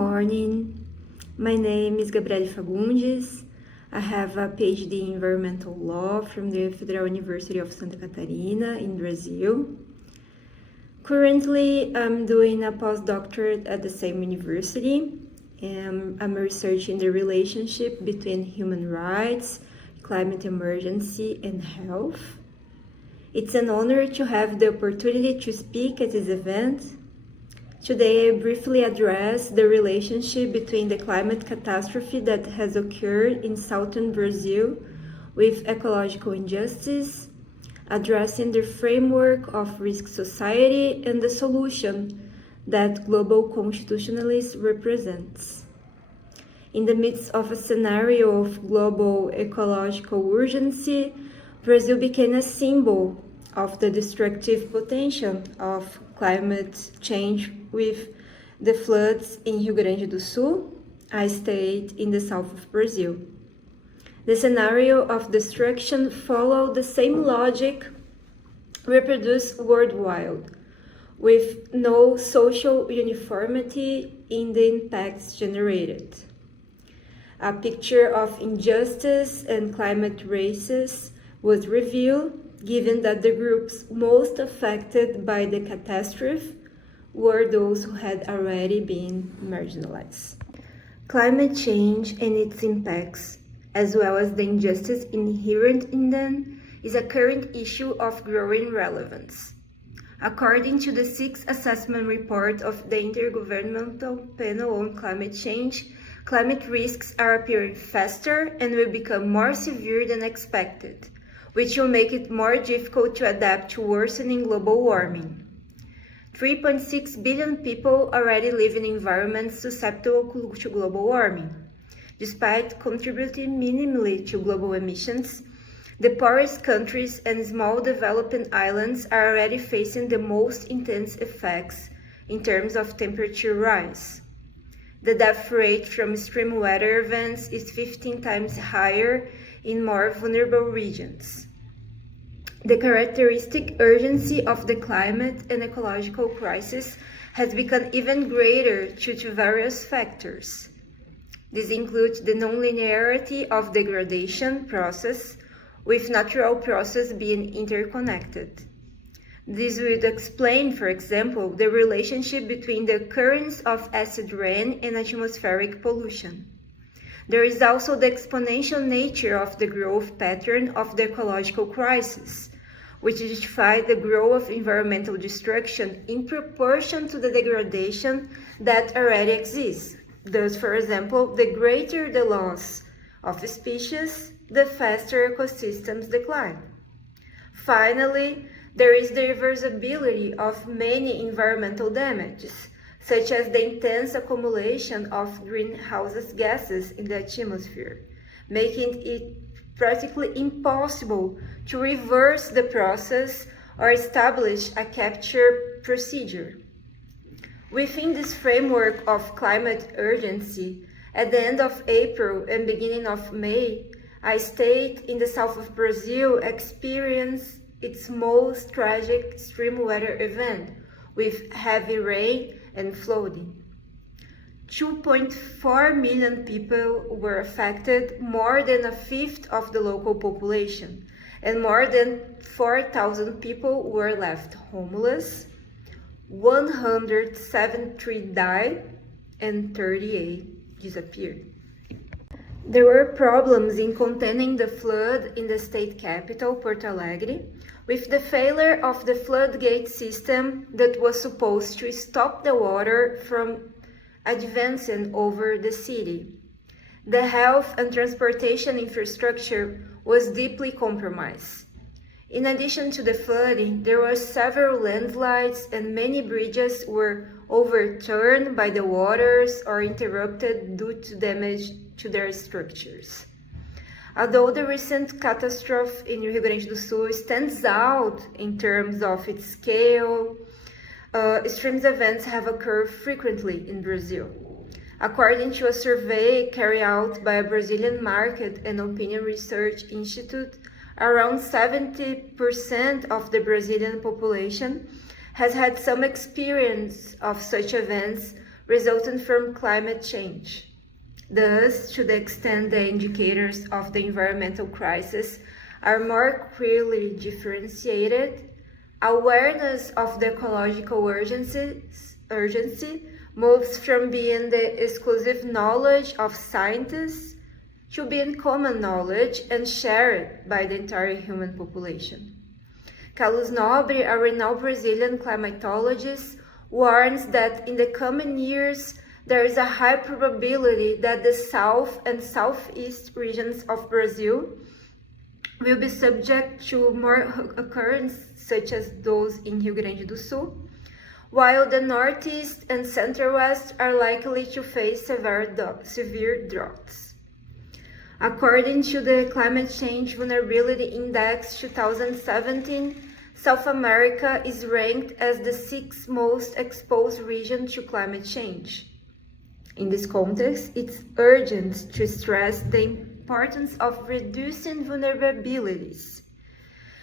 morning. My name is Gabrielle Fagundez. I have a PhD in environmental law from the Federal University of Santa Catarina in Brazil. Currently, I'm doing a postdoctorate at the same university. I'm researching the relationship between human rights, climate emergency, and health. It's an honor to have the opportunity to speak at this event. Today, I briefly address the relationship between the climate catastrophe that has occurred in southern Brazil with ecological injustice, addressing the framework of risk society and the solution that global constitutionalism represents. In the midst of a scenario of global ecological urgency, Brazil became a symbol of the destructive potential of climate change with the floods in Rio Grande do Sul, a state in the south of Brazil. The scenario of destruction followed the same logic reproduced worldwide, with no social uniformity in the impacts generated. A picture of injustice and climate races was revealed, given that the groups most affected by the catastrophe were those who had already been marginalized. Climate change and its impacts, as well as the injustice inherent in them, is a current issue of growing relevance. According to the sixth assessment report of the Intergovernmental Panel on Climate Change, climate risks are appearing faster and will become more severe than expected, which will make it more difficult to adapt to worsening global warming. 3.6 billion people already live in environments susceptible to global warming. Despite contributing minimally to global emissions, the poorest countries and small developing islands are already facing the most intense effects in terms of temperature rise. The death rate from extreme weather events is 15 times higher in more vulnerable regions. The characteristic urgency of the climate and ecological crisis has become even greater due to various factors. These include the nonlinearity of degradation process, with natural processes being interconnected. This would explain, for example, the relationship between the occurrence of acid rain and atmospheric pollution. There is also the exponential nature of the growth pattern of the ecological crisis, which justifies the growth of environmental destruction in proportion to the degradation that already exists. Thus, for example, the greater the loss of species, the faster ecosystems decline. Finally, there is the reversibility of many environmental damages, such as the intense accumulation of greenhouse gases in the atmosphere, making it practically impossible to reverse the process or establish a capture procedure. Within this framework of climate urgency, at the end of April and beginning of May, a state in the south of Brazil experienced its most tragic extreme weather event, with heavy rain and flooding. 2.4 million people were affected, more than a fifth of the local population, and more than 4,000 people were left homeless. 173 died and 38 disappeared. There were problems in containing the flood in the state capital, Porto Alegre, with the failure of the floodgate system that was supposed to stop the water from advancing over the city. The health and transportation infrastructure was deeply compromised. In addition to the flooding, there were several landslides and many bridges were overturned by the waters or interrupted due to damage to their structures. Although the recent catastrophe in Rio Grande do Sul stands out in terms of its scale, extreme events have occurred frequently in Brazil. According to a survey carried out by a Brazilian Market and Opinion Research Institute, around 70% of the Brazilian population has had some experience of such events resulting from climate change. Thus, to the extent the indicators of the environmental crisis are more clearly differentiated, awareness of the ecological urgency moves from being the exclusive knowledge of scientists to being common knowledge and shared by the entire human population. Carlos Nobre, a renowned Brazilian climatologist, warns that in the coming years, there is a high probability that the south and southeast regions of Brazil will be subject to more occurrences such as those in Rio Grande do Sul, while the northeast and center-west are likely to face severe droughts. According to the Climate Change Vulnerability Index 2017, South America is ranked as the 6th most exposed region to climate change. In this context, it's urgent to stress the importance of reducing vulnerabilities.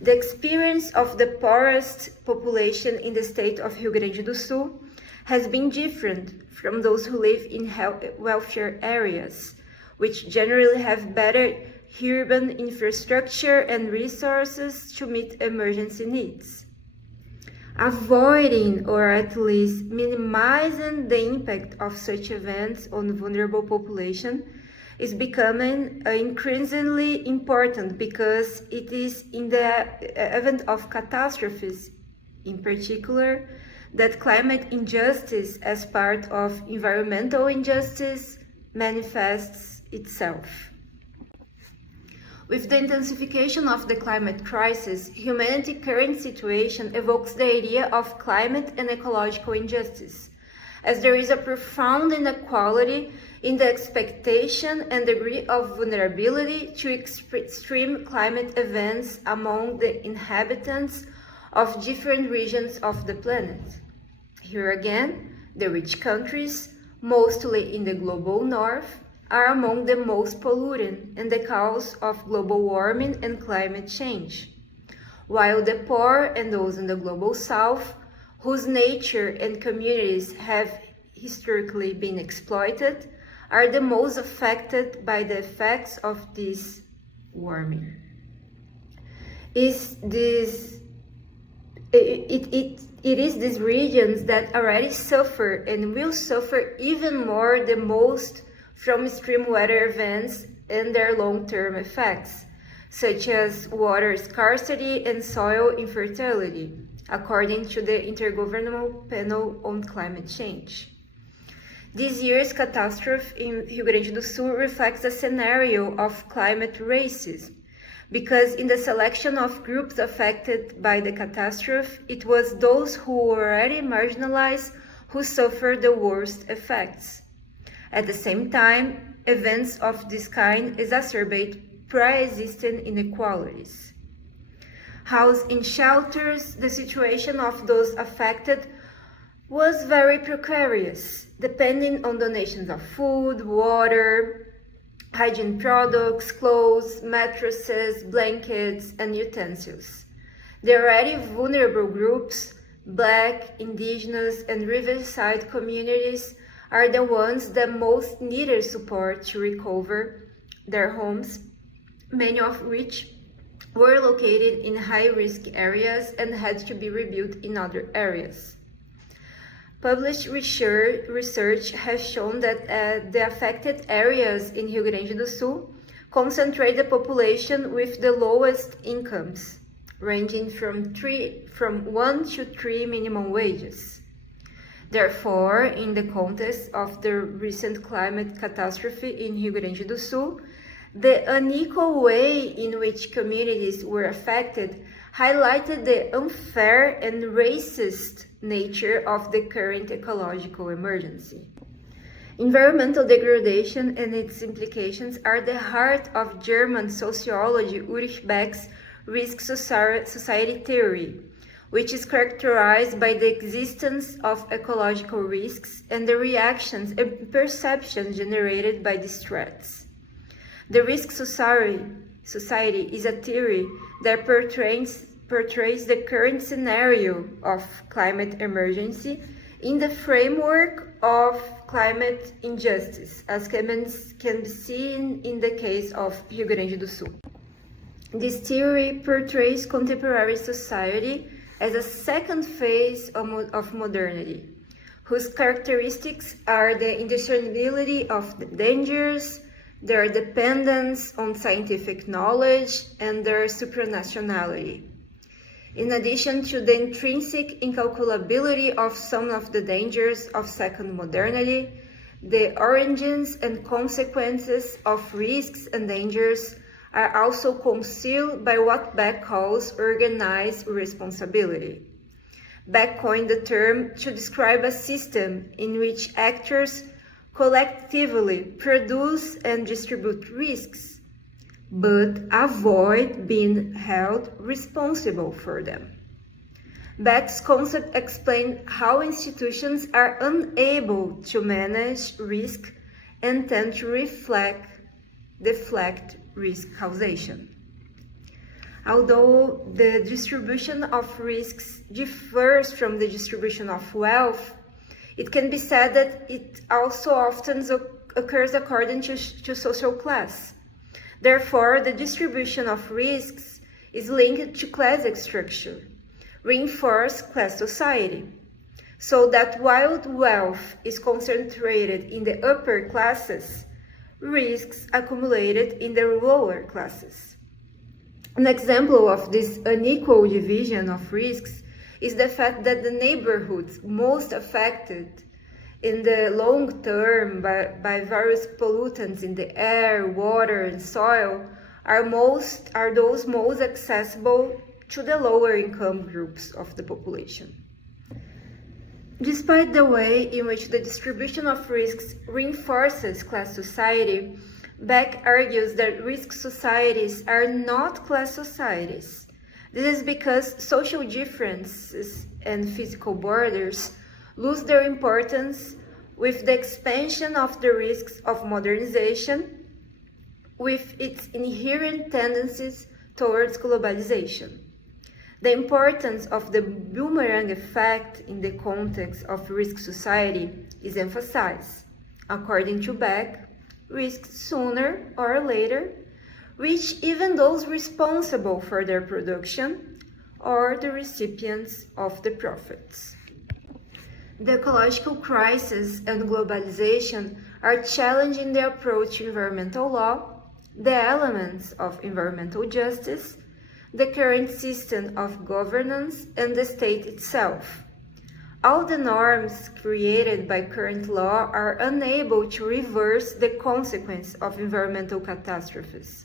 The experience of the poorest population in the state of Rio Grande do Sul has been different from those who live in wealthier areas, which generally have better urban infrastructure and resources to meet emergency needs. Avoiding or at least minimizing the impact of such events on vulnerable population is becoming increasingly important because it is in the event of catastrophes, in particular, that climate injustice as part of environmental injustice manifests itself. With the intensification of the climate crisis, humanity's current situation evokes the idea of climate and ecological injustice, as there is a profound inequality in the expectation and degree of vulnerability to extreme climate events among the inhabitants of different regions of the planet. Here again, the rich countries, mostly in the global north, are among the most polluting and the cause of global warming and climate change, while the poor and those in the global south, whose nature and communities have historically been exploited, are the most affected by the effects of this warming. It is these regions that already suffer and will suffer even more the most from extreme weather events and their long-term effects, such as water scarcity and soil infertility, according to the Intergovernmental Panel on Climate Change. This year's catastrophe in Rio Grande do Sul reflects a scenario of climate racism, because in the selection of groups affected by the catastrophe, it was those who were already marginalized who suffered the worst effects. At the same time, events of this kind exacerbate pre-existing inequalities. Housed in shelters, the situation of those affected was very precarious, depending on donations of food, water, hygiene products, clothes, mattresses, blankets, and utensils. The already vulnerable groups, Black, Indigenous, and riverside communities, are the ones that most needed support to recover their homes, many of which were located in high-risk areas and had to be rebuilt in other areas. Published research has shown that the affected areas in Rio Grande do Sul concentrate the population with the lowest incomes, ranging from 1 to 3 minimum wages. Therefore, in the context of the recent climate catastrophe in Rio Grande do Sul, the unequal way in which communities were affected highlighted the unfair and racist nature of the current ecological emergency. Environmental degradation and its implications are the heart of German sociologist Ulrich Beck's risk society theory, which is characterized by the existence of ecological risks and the reactions and perceptions generated by these threats. The risk society is a theory that portrays the current scenario of climate emergency in the framework of climate injustice, as can be seen in the case of Rio Grande do Sul. This theory portrays contemporary society as a second phase of modernity, whose characteristics are the indiscernibility of the dangers, their dependence on scientific knowledge, and their supranationality. In addition to the intrinsic incalculability of some of the dangers of second modernity, the origins and consequences of risks and dangers are also concealed by what Beck calls organized responsibility. Beck coined the term to describe a system in which actors collectively produce and distribute risks, but avoid being held responsible for them. Beck's concept explained how institutions are unable to manage risk and tend to deflect risk causation. Although the distribution of risks differs from the distribution of wealth, it can be said that it also often occurs according to social class. Therefore, the distribution of risks is linked to class structure, reinforce class society, so that while wealth is concentrated in the upper classes, risks accumulated in the lower classes. An example of this unequal division of risks is the fact that the neighborhoods most affected in the long term by various pollutants in the air, water, and soil are those most accessible to the lower income groups of the population. Despite the way in which the distribution of risks reinforces class society, Beck argues that risk societies are not class societies. This is because social differences and physical borders lose their importance with the expansion of the risks of modernization, with its inherent tendencies towards globalization. The importance of the boomerang effect in the context of risk society is emphasized. According to Beck, risks sooner or later reach even those responsible for their production or the recipients of the profits. The ecological crisis and globalization are challenging the approach to environmental law, the elements of environmental justice, the current system of governance, and the state itself. All the norms created by current law are unable to reverse the consequence of environmental catastrophes,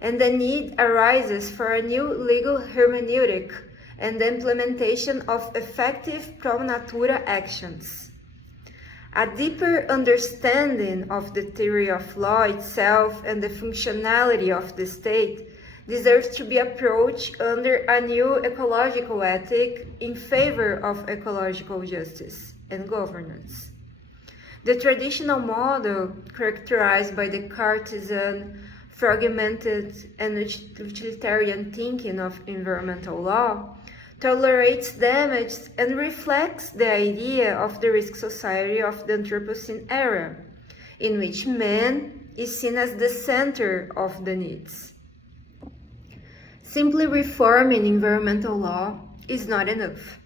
and the need arises for a new legal hermeneutic and the implementation of effective pro natura actions. A deeper understanding of the theory of law itself and the functionality of the state deserves to be approached under a new ecological ethic in favor of ecological justice and governance. The traditional model, characterized by the Cartesian, fragmented, and utilitarian thinking of environmental law, tolerates damage and reflects the idea of the risk society of the Anthropocene era, in which man is seen as the center of the needs. Simply reforming environmental law is not enough.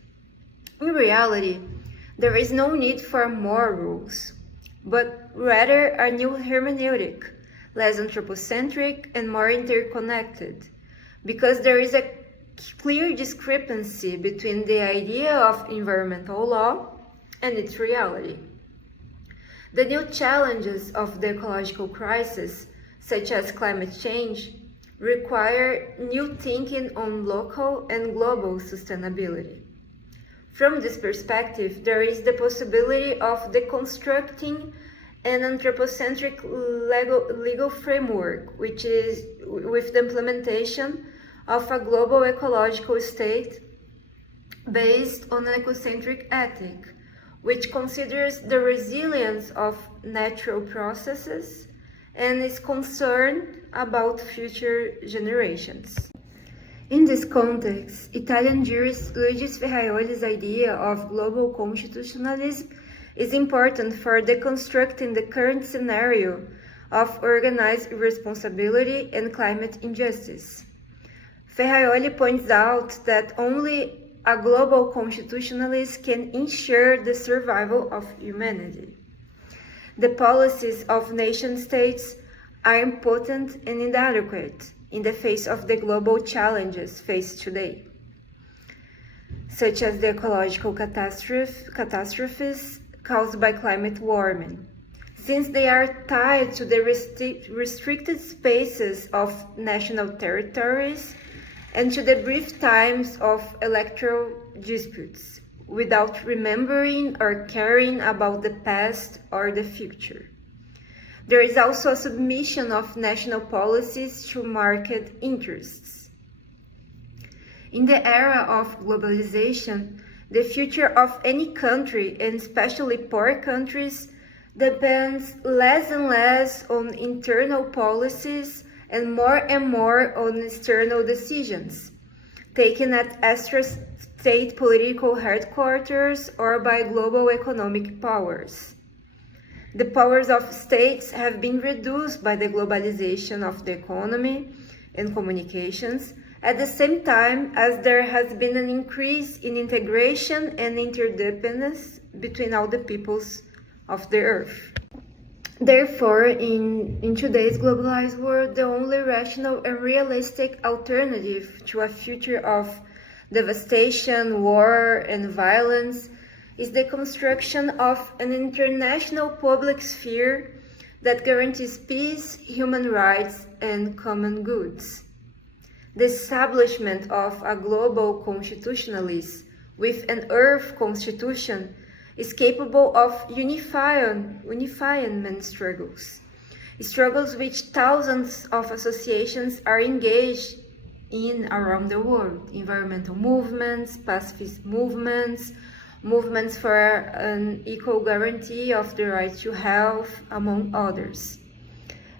In reality, there is no need for more rules, but rather a new hermeneutic, less anthropocentric and more interconnected, because there is a clear discrepancy between the idea of environmental law and its reality. The new challenges of the ecological crisis, such as climate change, require new thinking on local and global sustainability. From this perspective, there is the possibility of deconstructing an anthropocentric legal framework, which is with the implementation of a global ecological state based on an ecocentric ethic, which considers the resilience of natural processes and is concerned about future generations. In this context, Italian jurist Luigi Ferraioli's idea of global constitutionalism is important for deconstructing the current scenario of organized irresponsibility and climate injustice. Ferraioli points out that only a global constitutionalist can ensure the survival of humanity. The policies of nation-states are impotent and inadequate in the face of the global challenges faced today, such as the ecological catastrophes caused by climate warming, since they are tied to the restricted spaces of national territories and to the brief times of electoral disputes, without remembering or caring about the past or the future. There is also a submission of national policies to market interests. In the era of globalization, the future of any country, and especially poor countries, depends less and less on internal policies and more on external decisions, taken at extra-state political headquarters or by global economic powers. The powers of states have been reduced by the globalization of the economy and communications, at the same time as there has been an increase in integration and interdependence between all the peoples of the earth. Therefore, in today's globalized world, the only rational and realistic alternative to a future of devastation, war, and violence is the construction of an international public sphere that guarantees peace, human rights, and common goods. The establishment of a global constitutionalist with an Earth constitution is capable of unifying men's struggles which thousands of associations are engaged in around the world: environmental movements, pacifist movements, movements for an equal guarantee of the right to health, among others.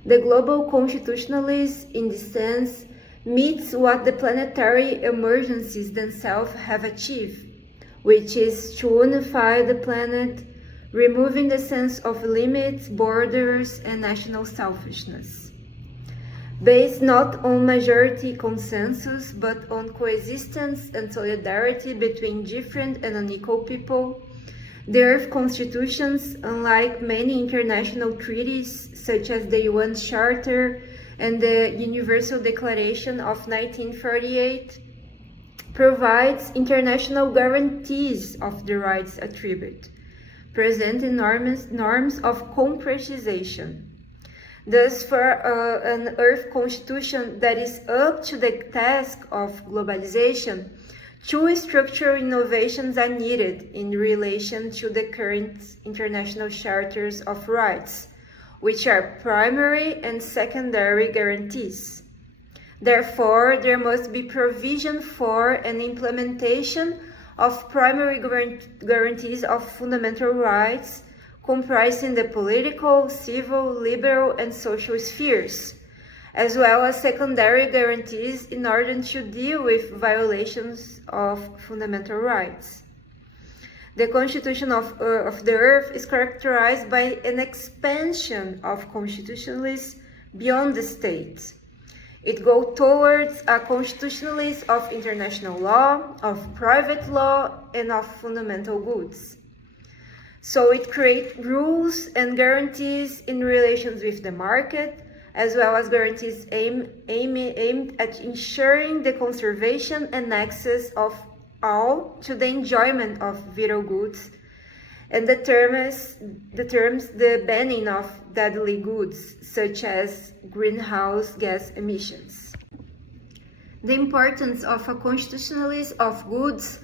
The global constitutionalist, in this sense, meets what the planetary emergencies themselves have achieved, which is to unify the planet, removing the sense of limits, borders, and national selfishness. Based not on majority consensus, but on coexistence and solidarity between different and unequal people, the Earth constitutions, unlike many international treaties such as the UN Charter and the Universal Declaration of 1948, provides international guarantees of the rights attribute, present enormous norms of concretization. Thus, for an Earth constitution that is up to the task of globalization, two structural innovations are needed in relation to the current international charters of rights, which are primary and secondary guarantees. Therefore, there must be provision for and implementation of primary guarantees of fundamental rights, comprising the political, civil, liberal, and social spheres, as well as secondary guarantees in order to deal with violations of fundamental rights. The constitution of the Earth is characterized by an expansion of constitutionalism beyond the state. It goes towards a constitutionalism of international law, of private law, and of fundamental goods. So it creates rules and guarantees in relations with the market, as well as guarantees aimed at ensuring the conservation and access of all to the enjoyment of vital goods, and the banning of deadly goods, such as greenhouse gas emissions. The importance of a constitutionalist of goods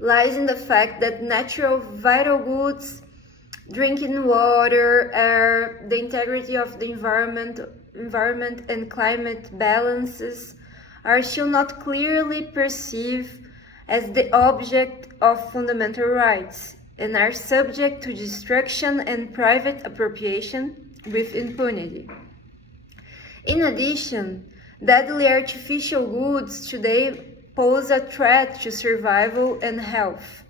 lies in the fact that natural vital goods, drinking water, air, the integrity of the environment and climate balances are still not clearly perceived as the object of fundamental rights and are subject to destruction and private appropriation with impunity. In addition, deadly artificial goods today pose a threat to survival and health.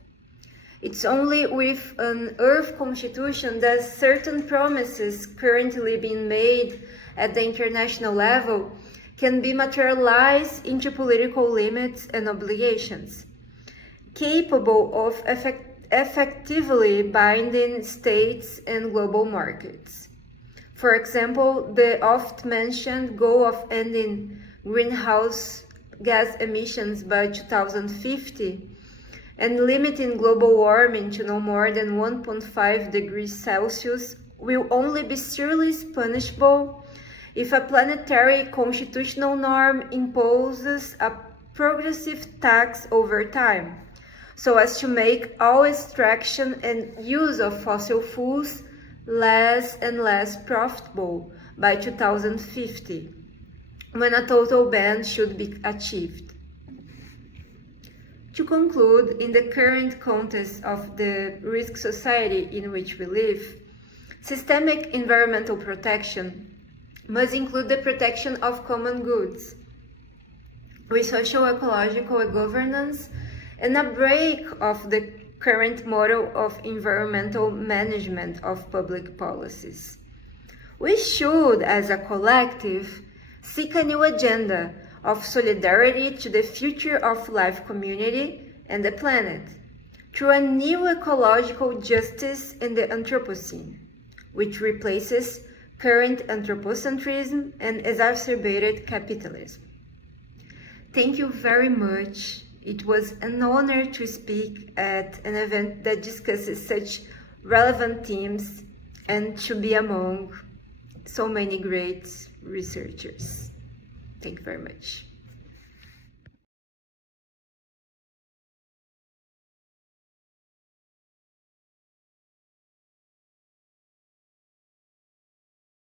It's only with an Earth Constitution that certain promises currently being made at the international level can be materialized into political limits and obligations, capable of effectively binding states and global markets. For example, the oft-mentioned goal of ending greenhouse gas emissions by 2050 and limiting global warming to no more than 1.5 degrees Celsius will only be seriously punishable if a planetary constitutional norm imposes a progressive tax over time, so as to make all extraction and use of fossil fuels less and less profitable by 2050, when a total ban should be achieved. To conclude, in the current context of the risk society in which we live, systemic environmental protection must include the protection of common goods, with social, ecological governance, and a break of the current model of environmental management of public policies. We should, as a collective, seek a new agenda of solidarity to the future of life community and the planet, through a new ecological justice in the Anthropocene, which replaces current anthropocentrism and exacerbated capitalism. Thank you very much. It was an honor to speak at an event that discusses such relevant themes and to be among so many great researchers. Thank you very much.